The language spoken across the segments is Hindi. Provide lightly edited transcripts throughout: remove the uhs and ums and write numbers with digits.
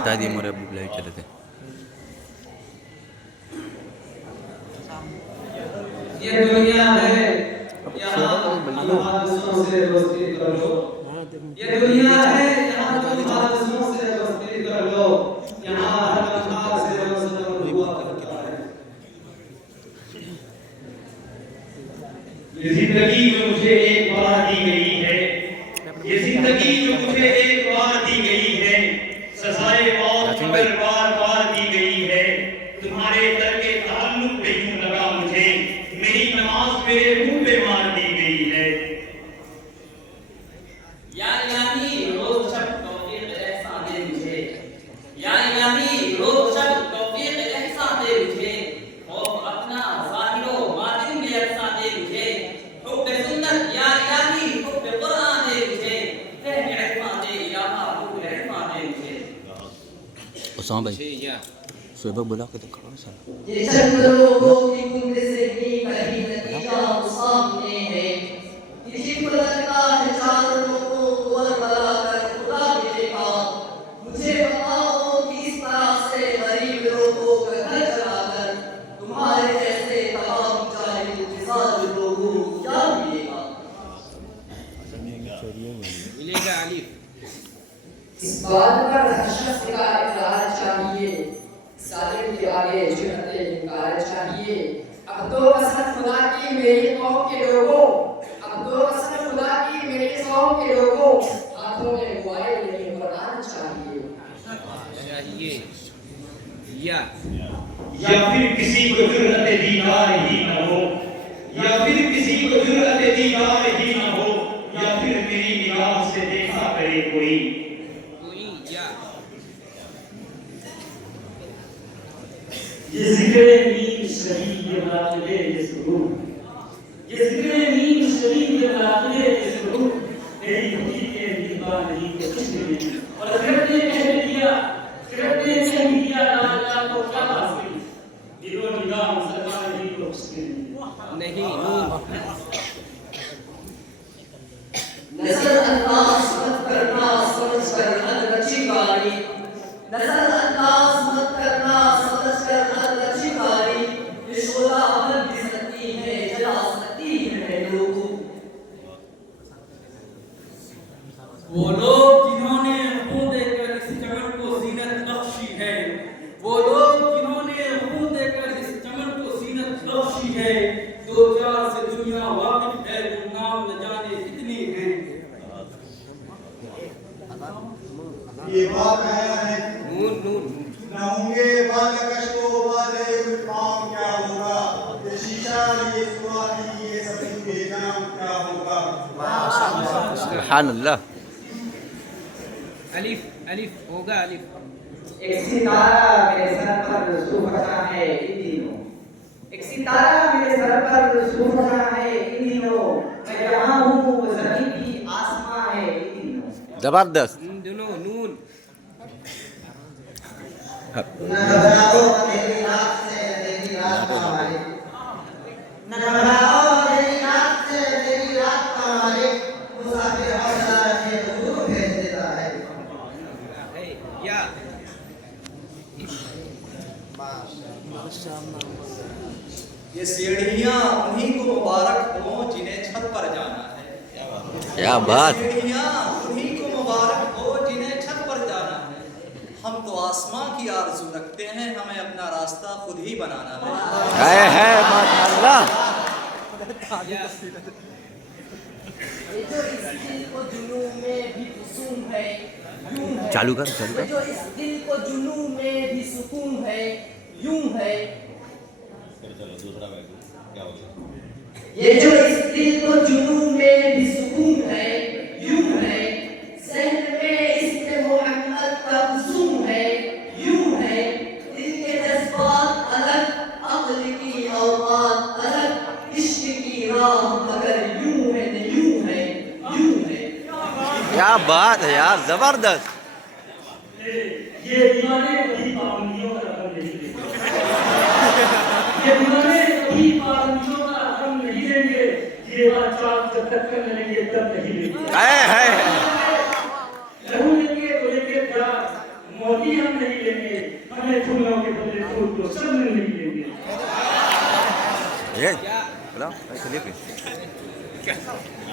बता दिए मेरे अभी लाइव चले थे ये दुनिया है यहाँ तुम हादसों से दोस्ती कर लो ये दुनिया है यहाँ तुम हादसों से दोस्ती कर लो यहाँ हर लम्हा से मसलन हुआ करता है ये जिंदगी जो मुझे एक बार दी गई है ये जिंदगी जो मुझे एक बार दी गई है सजाए मौत मगर बार बार दी गई है तुम्हारे दर के ताल्लुक पे यूं लगा मुझे मेरी नमाज मेरे मुंह पे मार दी गई है या इलाही रोज शब तौफीक एहसान दे मुझे या इलाही रोज शब तौफीक एहसान दे मुझे खौफ अपना ज़ाहिरो बातिन में एहसान दे मुझे हुब्ब सुन्नत या इलाही हुब्ब कुरान दे मुझे फहम इरफान दे इलाहा हुब्ब इरफान दे मुझे उसामा भाई शोएब बोला कि तो खड़ा सर ये चंद लोगों की कुंड से ही कहीं नतीजा सामने है कि जिन पर लगा है चार लोगों को बरबरा कर खुदा मिलेगा मुझे बताओ कि इस तरह से गरीब लोगों का घर चलाकर तुम्हारे जैसे तमाम जाहिल किसान लोगों को क्या मिलेगा इस बात पर हर शख्स का इकरार चाहिए सालिम के आगे जुर्रत इनकार चाहिए अब तो कसम खुदा की मेरी कौम के लोगों अब तो कसम खुदा की मेरी कौम के लोगों हाथों में मोबाइल नहीं बनाना चाहिए या फिर किसी को जुर्रत दीदार ही न हो या फिर किसी को जुर्रत दीदार ही न हो या फिर मेरी निगाह से देखा करे कोई ये ज़िक्र नीम शरीफ ये मुराक़बे ये सुरूर ये ज़िक्र नीम शरीफ ये मुराक़बे ये सुरूर तेरी खुदी के दीवानी को कुछ नहीं और करते कह दिया ला तो क्या हासिल दिलो निगाह मुसलमान ही को कुछ नहीं नजर अंदाज मत करना समझ कर हद रची गाड़ी नजर अंदाज मत करना समझ कर हद रची गाड़ी ये शोला बन भी सकती है जला सकती है लोगों वो लोग जिन्होंने खून देकर इस चमन को जीनत बख्शी है वो लोग जिन्होंने खून देकर इस चमन को जीनत बख्शी है दो चार से दुनिया वाकिफ है नाम न जाने कितनी है ये बात है न होंगे बालकश तो वाले काम क्या होगा ये शीशा ये सुराही ये सब बेजाम क्या होगा सुभान अल्लाह एक सितारा मेरे सर पर सुबह है इन दिनों एक सितारा मेरे सर पर सुबह है इन दिनों मैं जहां हूं वो जमीन भी आसमां है इन दिनों जबरदस्त न घबराओ मेरी रात से तेरी रात का मालिक न घबराओ मेरी रात से तेरी रात का मालिक मुसाफिर हौसला रखे तो जरूर भेज देता है ये सीढ़ियाँ उन्हीं को मुबारक हो जिन्हें छत पर जाना है क्या बात सीढ़ियाँ उन्हीं को मुबारक हो जिन्हें छत पर जाना है हम तो आसमां की आरज़ू रखते हैं हमें अपना रास्ता खुद ही बनाना है माशाअल्लाह ये जो इस दिल को जुनून में भी कुसूम है यूं है चालू कर ये जो इस दिल को जुनून में भी सुकून है यूं है ये जो इस दिल को जुनून में भी सुकून है यूं है सहन में इसमें मोहम्मद का कुसूम है यूं है दिल के जज्बात अलग अक्ल की औकात अलग इश्क की राह मगर यूं है न यूं है यूं है क्या बात है यार जबरदस्त ये दीवाने कभी पाबंदियों का रकम नहीं देंगे ये दीवाने कभी पाबंदियों का रकम नहीं देंगे ये बात चाप जब तक कर लेंगे तब नहीं लेंगे है लहू लेंगे तो लेंगे प्यार मोदी हम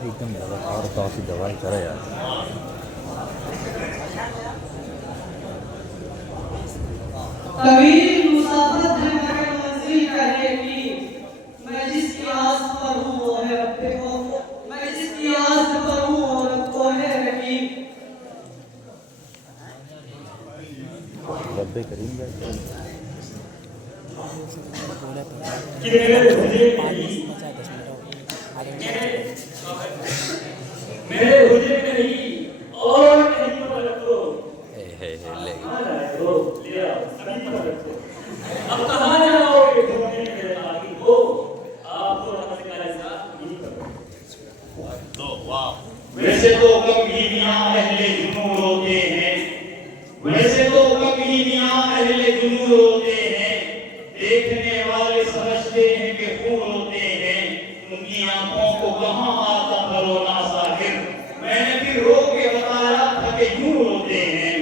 एकदम लगातार काफ़ी दवाई करे यार। तवील मुसाफत है मगर मंजिल कहेगी, मैं जिसकी आस पर हूँ वो है रब्बे को, मैं जिसकी आस पर हूँ वो है रकीब। रब्बे करीम कि मेरे हुजरे में ही और कहीं पर रखो। ले कहाँ लाए हो? ले आओ, सभी पर रखो। अब कहाँ जाओगे ढूंढने मेरे आगे को? आपको रखने का एहसास नहीं करो। वैसे तो कम ही मियां अहले जुनून होते हैं, वैसे तो कम ही मियां अहले जुनून होते हैं, देखने वाले समझते हैं कि खून होते हैं, उनकी आंखों को कहाँ आता भरोना साहिब, मैंने फिर रो के बताया था कि यूं होते हैं।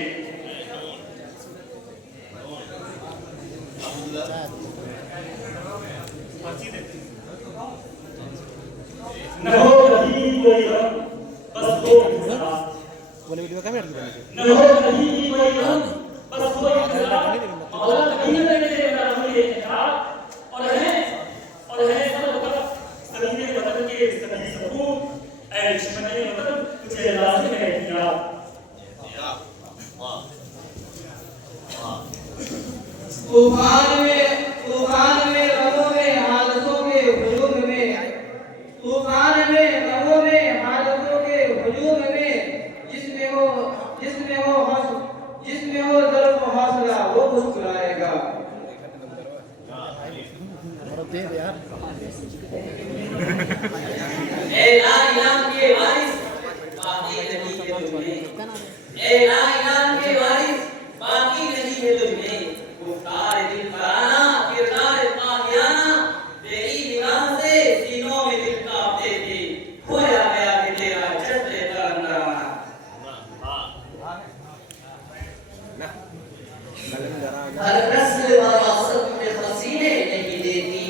न हो कहीं कोई रब, बस वो इंसाफ। न हो कहीं कोई रब, बस वो इंसाफ। और कहीं लगे मेरा मुझे इंसाफ। और है सब तरफ सभी वतन के सभी सपूत, ऐ दुश्मने वतन तुझे लाज़िम है इतियाब। तूफान में रगों में हादसों के हुजूम में, तूफान में रगों में हादसों के हुजूम में, जिसमें हो दर्द व हौसला वो मुस्कुराएगा। ए लाइलाम के वारिस बाकी नहीं है तुम्हें, ए लाइलाम के वारिस बाकी नहीं है तुम्हें, गुफ्तार दिल फराना किरदार ताहियाना, तेरी निगाह से सीनों में दिल कांपते थे, खोया गया कि तेरा जज्बे का अंदराना। हर नस्ल वरासत में हसीने नहीं देती,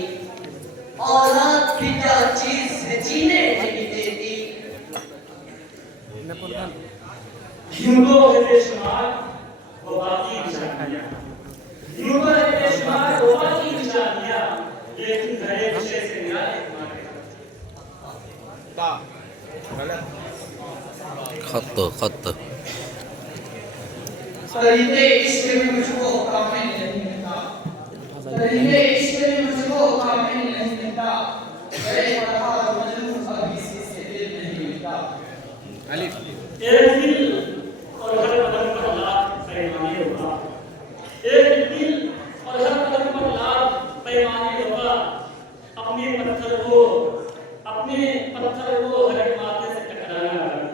औलाद की क्या चीज है जीने नहीं देती। यूं तो है बेशुमार वो बाकी निशानियां, यूं तो है बेशुमार वो बाकी निशानियां, लेकिन हर एक विषय से निराले तुम्हारे। खत दरिंदे इश्क में मुझको कामिल नहीं मिलता, दरिंदे इश्क में मुझको कामिल नहीं मिलता, गए बहार मजनू अब किसी से दिल नहीं मिलता। एक दिल और हर कदम पर लाख पैमाने होगा, एक दिल और हर कदम पर लाख पैमाने होगा। अपने पत्थर को हर एक माथे से टकराना है।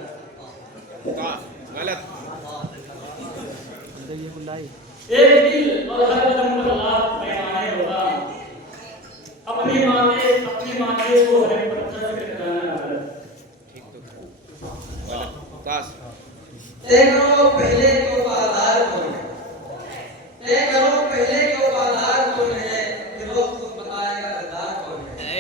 एक दिल और हर कदम पर लाख पैमाने होगा, अपने माथे को हर एक पत्थर से टकराना है। तय करो पहले के वफादार कौन है, तय करो पहले के वफादार कौन है, ये लोग खुद बताएगा गद्दार कौन है।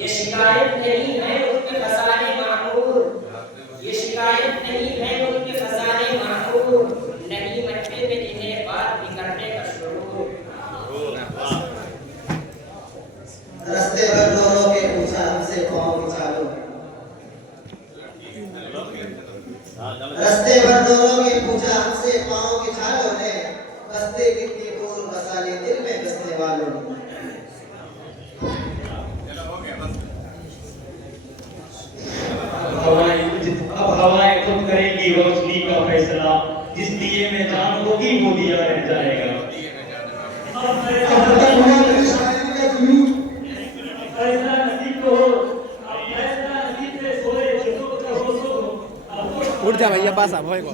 ये शिकायत नहीं है उनके खजाने मामूर, ये शिकायत नहीं है उनके खजाने मामूर, नहीं मटके में जिन्हें बात बिगड़ने का शुरूर। रस्ते भर दोनों के पूछा हमसे पाँव खिंचालो, रस्ते भर दोनों के पूछा हमसे पाँव खिंचालो ने, बस्ते कितनी दूर बसा ले दिल में बसने वालों ने। अब हवाएं खुद करेंगी रोशनी का फैसला, जिस दिए में जान होगी वो दिया रह जाएगा। फैसला नसीब को हो, अब फैसला नसीब से सोए जो तो हो सो। उठ जा भैया पास आ भाई को।